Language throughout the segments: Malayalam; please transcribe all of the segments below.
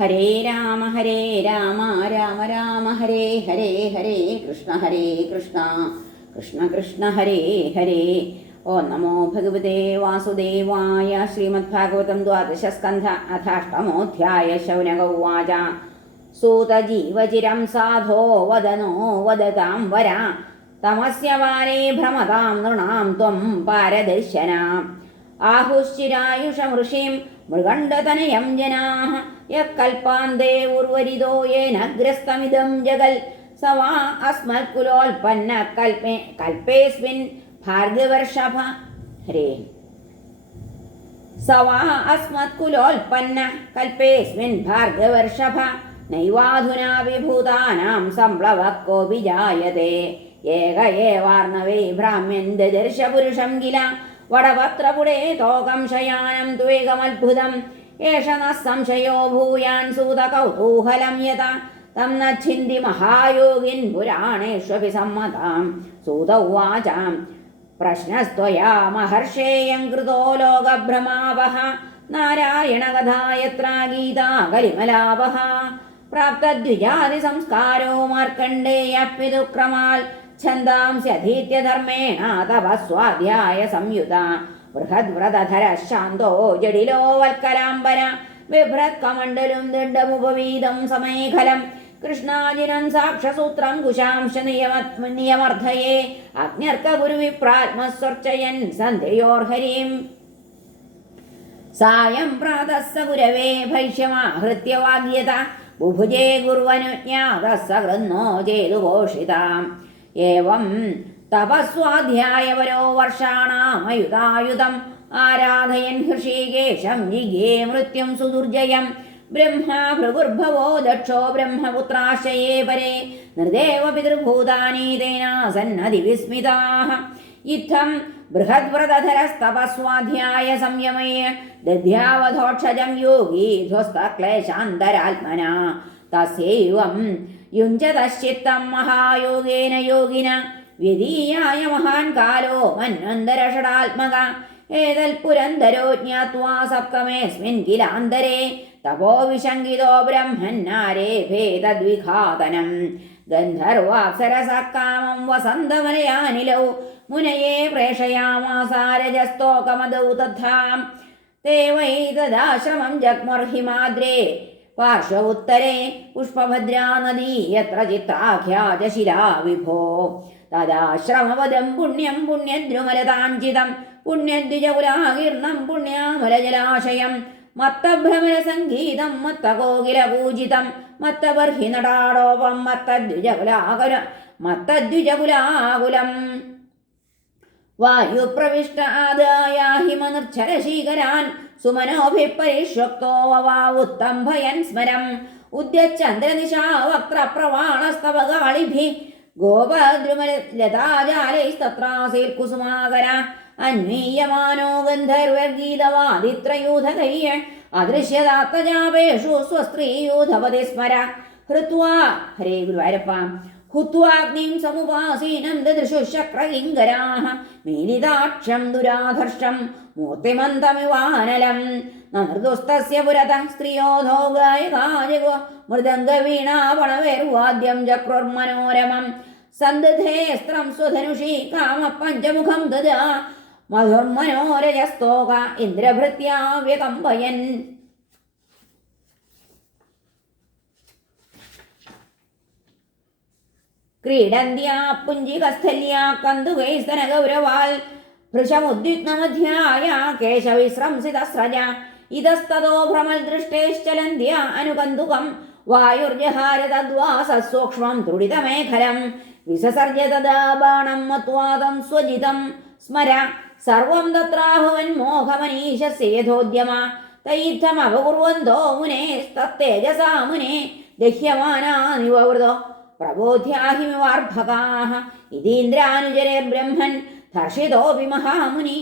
ഹരേ രാമ രാമ രാമ ഹരേ ഹരേ ഹരേ കൃഷ്ണ കൃഷ്ണ കൃഷ്ണ ഹരേ ഹരേ. ഓം നമോ ഭഗവതേ വാസുദേവായ. ശ്രീമദ്ഭാഗവതം ദ്വാദശസ്കന്ധ അഥാഷ്ടമോധ്യായ. ശൗനക ഉവാച. സൂതജീവചിരം സാധോ വദനോ വദതാം വര തമസ്യ വാരേ ഭ്രമതാം നൃണാം ത്വം പാരദർശന. ആഹുശ്ചിരായുഷമൃഷിം മൃഗണ്ഡതനയം ജനാഃ യൽപാന്തേ ഉർവരിതോ യേന ഗ്രസ്തമിദം ജഗൽ സ വാ അസ്മത്കുലോൽപന്ന കൽപേസ്മിൻ ഭാർഗവർഷഭ. ഹരേ സ വാ അസ്മത്കുലോൽപന്ന കൽപേസ്മിൻ ഭാർഗവർഷഭ. നൈവാധുനാ വിഭൂതാനാം സംപ്ലവഃ കോപി ജായതേ. ഏക ഏവാർണവേ ഭ്രാമ്യൻ ദദർശ പുരുഷം കില വടപത്രപുടേ തോകം ശയാനം ത്വേകമത്ഭുതം. ഏഷ ന സംശയോ ഭൂയാൻ സൂത കൗതൂഹലം യത തം നച്ഛിന്തി മഹായോഗിൻ പുരാണേഷ്വപി സമ്മതാം. സൂത ഉവാച. പ്രശ്നസ്ത്വയാ മഹർഷേയം കൃതോ ലോകഭ്രമാവഹ നാരായണ കഥായത്ര ഗീതാ കലിമലാവഹ. പ്രാപ്തദ്വിജാതി സംസ്കാരോ മാർക്കണ്ഡേയപിതുക്രമാൽ ഛന്ദാംസ്യധീത്യ ധർമ്മേണ തപസ്വാധ്യായ സംയുത. ബൃഹദ്വ്രതധര ശാന്തോ ജഡിലോ വൽക്കലാംബര ബിഭ്രത്കമണ്ഡലും ദണ്ഡമുപവീതം സമേഖലം. കൃഷ്ണാജിനം സാക്ഷസൂത്രം കുശാംശ നിയമർദ്ധയേ അഗ്ന്യർക്ക ഗുരുവിപ്രാത്മസ്വർച്ചയൻ സന്ധ്യയോർഹരിം. സായം പ്രാതഃ സ ഗുരവേ ഭൈഷ്യമാഹൃത്യ വാഗ്യത ബുഭുജേ ഗുർവനുജ്ഞാതഃ സകൃന്നോ ചേതുഘോഷിതാം. ഏവം തപസ്വാധ്യായപരോ വർഷാണാമയുതായുധം ആരാധയൻ ഹൃഷീകേശം ജിഗേ മൃത്യും സുദുർജയം. ബ്രഹ്മാ ഭൃഗുർഭവോ ദക്ഷോ ബ്രഹ്മപുത്രാശയേ പരേ നൃദേവ പിതൃഭൂതാനി തേനാസന്നതിവിസ്മിതാഃ. ഇത്തം ബൃഹദ്വ്രതധരസ്തപസ്വാധ്യായ സംയമയ ദധ്യാവധോക്ഷജം യോഗീ ധ്വസ്തക്ലേശാന്തരാത്മനാ. തസ്യൈവം യുഞ്ജതശ്ചിത്തം മഹായോഗേന യോഗിന വ്യതീയായ മഹാൻ കാലോ മന്വന്തരഷടാത്മക. ഏതൽപുരന്തരോ ജ്ഞാത്വാ സപ്തമേസ്മിൻ കിലാന്തരേ തപോ വിശങ്കിതോ ബ്രഹ്മന്നാരേഭേ തദ്വിഘാതനം. ഗന്ധർവാപ്സരസക്കാമം വസന്തവലയാനിലൗ മുനയേ പ്രേഷയാമാസാരജസ്തോകമദൗ തഥാ. തേ വൈ തദാശ്രമം ജഗ്മുർഹിമാദ്രേ പാർശ്വ ഉത്തരേ പുഷ്പഭദ്രാ നദീ യത്ര ചിത്രാഖ്യാ ച ശിലാ വിഭോ. തദാശ്രമപദം പുണ്യം പുണ്യദ്രുമലതാഞ്ചിതം പുണ്യദ്വിജകുലാകീർണം പുണ്യാമലജലാശയം. മത്തഭ്രമരസംഗീതം മത്തകോകിലപൂജിതം മത്തബർഹി നടാടോപം മത്തദ്വിജകുലാകുലം. വായുപ്രവിഷ്ട ആദായാഹിമനിർച്ഛരശീകരാൻ സുമനോഭിപരിഷ്വക്തോ വവാവുത്തംഭയൻ സ്മരം. ഉദ്യചന്ദ്രനിശാ വക്രപ്രവാണസ്തവകാളിഭിഃ ഗോപദ്രുമലതാജാലൈസ്തത്രാസീൽകുസുമാകര. അന്വീയമാനോ ഗന്ധർവഗീതവാദിത്രയൂഥകൈഃ അദൃശ്യതാത്തജാപേഷു സ്വസ്ത്രീയൂഥപതി സ്മര. ഹൃത്വാ ഹരേ ഗുരുവായൂരപ്പ. ഹുത്വാഗ്നിം സമുപാസീനം ദദൃശുശക്രകിങ്കരാഃ മീലിതാക്ഷം ദുരാധർഷം മൂർത്തിമന്തമിവാനലം. നമൃദുസ്തസ്യ പുരതഃ സ്ത്രിയോധോ ഗായകാ ജഗോ മൃദംഗവീണാപണവേർവാദ്യം ചക്രുർമനോരമം. സന്ദധേസ്ത്രം സ്വധനുഷി കാമ പഞ്ചമുഖം ദദാ മധുർമനോരജസ്തോക ഇന്ദ്രഭൃത്യാ വ്യകമ്പയൻ. ക്രീഡന്ത്യാ പുഞ്ചികസ്ഥല്യാ കന്ദുകൈസ്തനഗൗരവാൽ ഭൃശമുദ്വിഗ്നമധ്യായ കേശവിശ്രംസിതസ്രജ. ഇതസ്തതോ ഭ്രമൽദൃഷ്ടേശ്ചലന്ത്യ അനുകന്തുകം വായുർജഹാര തദ്വാസസൂക്ഷ്മം ത്രുടിതമേഖലം. വിസസർജ്യ തദാ ബാണം മത്വാദം സ്വജിതം സ്മര. സർവം തത്രാഭവൻ മോഹമനീശസ്യ യഥോദ്യമ. തൈത്തമപകുർവന്തോ മുനേസ്തത്തേജസാ മുനേ ദഹ്യമാനാ നിവവൃതോ പ്രബോധ്യാഹിമിവാർഭകാഃ. ഇതീന്ദ്രാനുചരേർബ്രഹ്മൻ ധർഷിതോപി മഹാമുനി.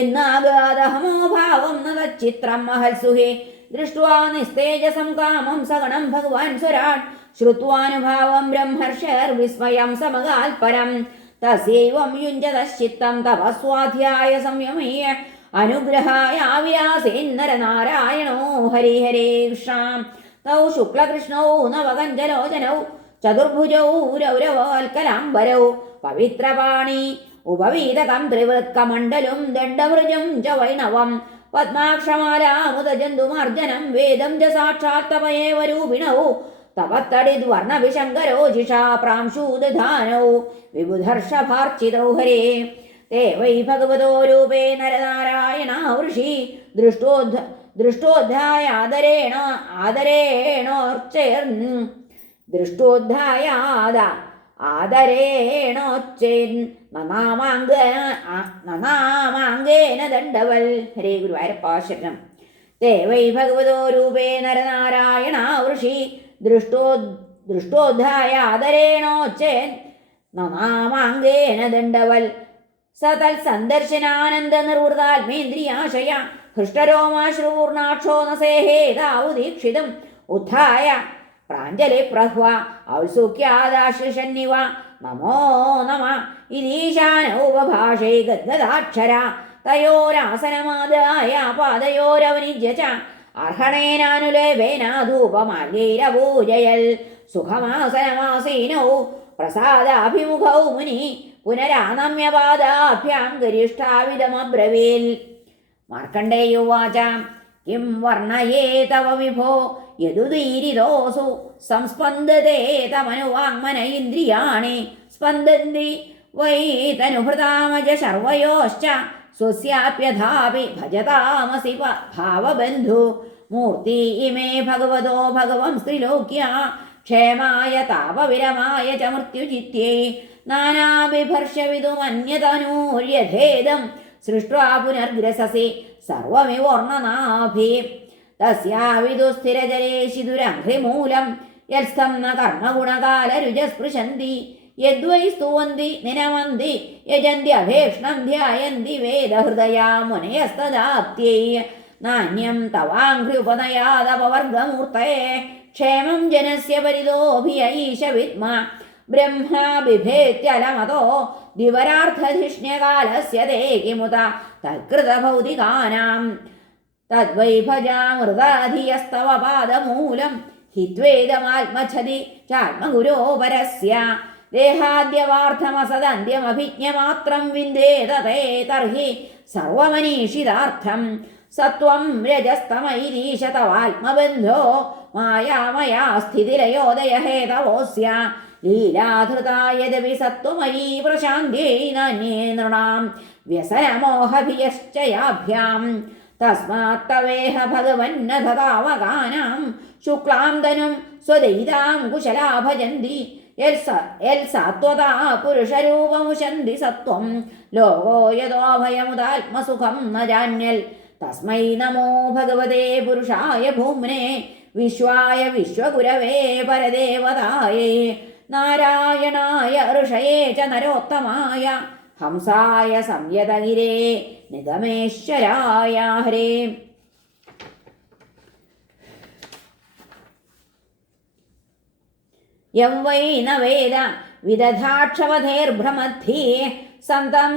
എന്നാഗാദഹമോഭാവം ന തച്ചിത്രം മഹൽസുഹേ. ദൃഷ്ട്വാ നിസ്തേജസം കാമം സഗണം ഭഗവാൻ സ്വരാട്. ശ്രുത്വാനുഭാവം ബ്രഹ്മർഷേർവിസ്മയം സമകാൽപരം. തസ്യൈവം യുഞ്ജതശ്ചിത്തം തപസ്വാധ്യായ സംയമയ അനുഗ്രഹായ വിലാസേന്നരനാരായണോ ഹരി ഹരേ കൃഷ്ണ. തൗ ശുക്ലകൃഷ്ണൗ നവകഞ്ചലോചനൗ ചതുർഭുജൗ രൗരവൽക്കലാംബരൗ പവിത്രപാണി ഉപവീതകം ത്രിവൃത്കമണ്ഡലും ദണ്ഡമൃജം ച വൈണവം പദ്മാക്ഷമാലാമുദജന്തുമാർജനം വേദം ച സാക്ഷാത്തമയേവ രൂപിണൗ തപത്തടിദ്വർണവിശങ്കരോജിഷാ പ്രാംശൂദധാനൗ വിബുധർഷഭാർച്ചിതൗ ഹരേ തേ വൈ ഭഗവതോ രൂപേ നരനാരായണ ഋഷി നനാമാംഗേന ദണ്ഡവൽ. ഹരേ ഗുരുവായൂരപ്പ ശരണം. തേ വൈ ഭഗവതോ രൂപേ നരനാരായണ ഋഷി ദൃഷ്ടോദ്ധായാദരേണോച്ചേൻ നനാമാംഗേന ദണ്ഡവൽ. സതൽ സന്ദർശനാനന്ദ നിർവൃതാത്മേന്ദ്രിയാശയ ഹൃഷ്ടരോമാശ്രൂർണാക്ഷോ നസേഹേതാവുദീക്ഷിതം ഉത്ഥായ പ്രാഞ്ജലി പ്രഹ്വ ഔത്സുക്യാദാശ്ലിഷന്നിവ നമോ നമ ഇതീശാനൗപഭാഷേ ഗദ്ഗദാക്ഷര തയോരാസനമാദായ പാദയോരവനിജ്യ ച അർഹണേനാനുലേപേന ധൂപമാല്യൈരപൂജയൽ സുഖമാസനമാസീനൗ പ്രസാദാഭിമുഖൗ മുനി പുനരാനമ്യപാദാഭ്യാം ഗരിഷ്ഠാവിധമബ്രവീൽ. മാർക്കണ്ഡേയുവാച കിം വർണ്ണയേ തവ വിഭോ യദുദീരിതോസു സംസ്പന്ദതേ തമനുവാങ്മന ഇന്ദ്രിയാണി സ്പന്ദന്തി വൈ തനുഹൃതാമജ ശർവയോശ്ച സ്വസ്യാപ്യഥാപി ഭജതാമസി ഭാവബന്ധു. മൂർത്തി ഇമേ ഭഗവതോ ഭഗവം സ്ത്രീലോക്യ ക്ഷേമായ താപവിരമായ ച മൃത്യുജിത്യൈ നാനാഭിഭർഷവിതുമന്യതനൂര്യഭേദം സൃഷ്ട്വാ പുനർഗ്രസസി സർവമിവോർണനാഭി. തസ്യാവിദുസ്ഥിരജലേശി ദുരഘ്രിമൂലം യത്സ്ഥം ന കർമ്മഗുണകാലരുജസ്പൃശന്തി യദ്വൈ സ്തുവന്തി നിനമന്തി യജന്ത്യഭേക്ഷ്ണം ധ്യായന്തി വേദഹൃദയാ മുനയസ്തദാപ്ത്യൈ നാന്യം തവാഘ്ര്യുപനയാദപവർഗമൂർത്തയേ ക്ഷേമം ജനസ്യ പരിതോഭിയൈഷ വിദ്മ ബ്രഹ്മാ ബിഭേത്യലമതോ ദിവരാർത്ഥധിഷ്ണ്യകാലസ്യ തേ കിമുത തത്കൃതഭൗതികാനാം തദ്വൈ ഭജാമൃതാധിയസ്തവ പാദമൂലം ഹിത്വേദമാത്മച്ഛതി ചാത്മഗുരോ പരസ്യ ദേഹാദ്യവാർത്ഥമസദന്ത്യമഭിജ്ഞമാത്രം വിന്ദേത തേ തർഹി സർവമനീഷിതാർത്ഥം സത്വം രജസ്തമൈരീശ തവാത്മബന്ധോ മായാമയാ സ്ഥിതിലയോദയ ഹേതവോസ്യ ലീലാധൃതാ യദപി സത്വമയീ പ്രശാന്ത്യൈ നാന്യേ നൃണാം വ്യസനമോഹഭിയശ്ചയാഭ്യാം. തസ്മാത്തവേഹ ഭഗവന്ന ദദാവകാനാം ശുക്ലാം തനും സ്വദൈതാം കുശലാ ഭജന്തി യൽ സാത്വതാ പുരുഷരൂപമുശന്തി സത്വം ലോകോ യദോഭയമുദാത്മസുഖം ന ജാന്യൽ. തസ്മൈ നമോ ഭഗവതേ പുരുഷായ ഭൂമ്നെ വിശ്വായ വിശ്വഗുരവേ പരദേവതായേ നാരായണായ ഋഷയേ ച നരോത്തമായ ഹംസായ സംയതഗിരേ നിഗമേശ്വരായ. ഹരേ യം വൈ ന വേദ വിദധാക്ഷവധേർഭ്രമദ്ധി സന്തം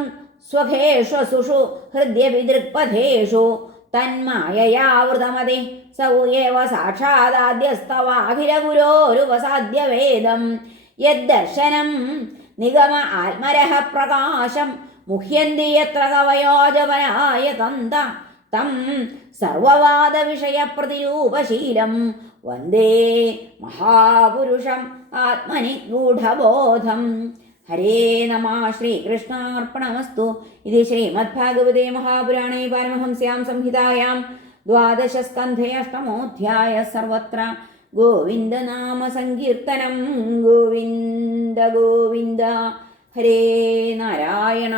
സ്വഖേഷു ഹൃദ്യപിതൃക്പഥേഷു തന്മായയാവൃതമതി സൗ ഏവ സാക്ഷാദാദ്യസ്തവാഖിലഗുരോരുപസാദ്യവേദം യദ്ദർശനം നിഗമ ആത്മരഹ പ്രകാശം മുഹ്യന്തി യത്ര കവയോജപനായ തന്ത തം സർവവാദവിഷയപ്രതിരൂപശീലം വന്ദേ മഹാപുരുഷം ആത്മനി ഗൂഢബോധം. ഹരേ നമഃ. ശ്രീകൃഷ്ണാർപ്പണമസ്തു. ഇത് ശ്രീമദ്ഭാഗവതേ മഹാപുരാണേ പാരമഹംസ്യാം സംഹിതായാം ദ്വാദശസ്കന്ധേ അഷ്ടമോധ്യായ. സർവത്ര ഗോവിന്ദനാമ സങ്കീർത്തനം. ഗോവിന്ദ ഗോവിന്ദ. ഹരേ നാരായണ.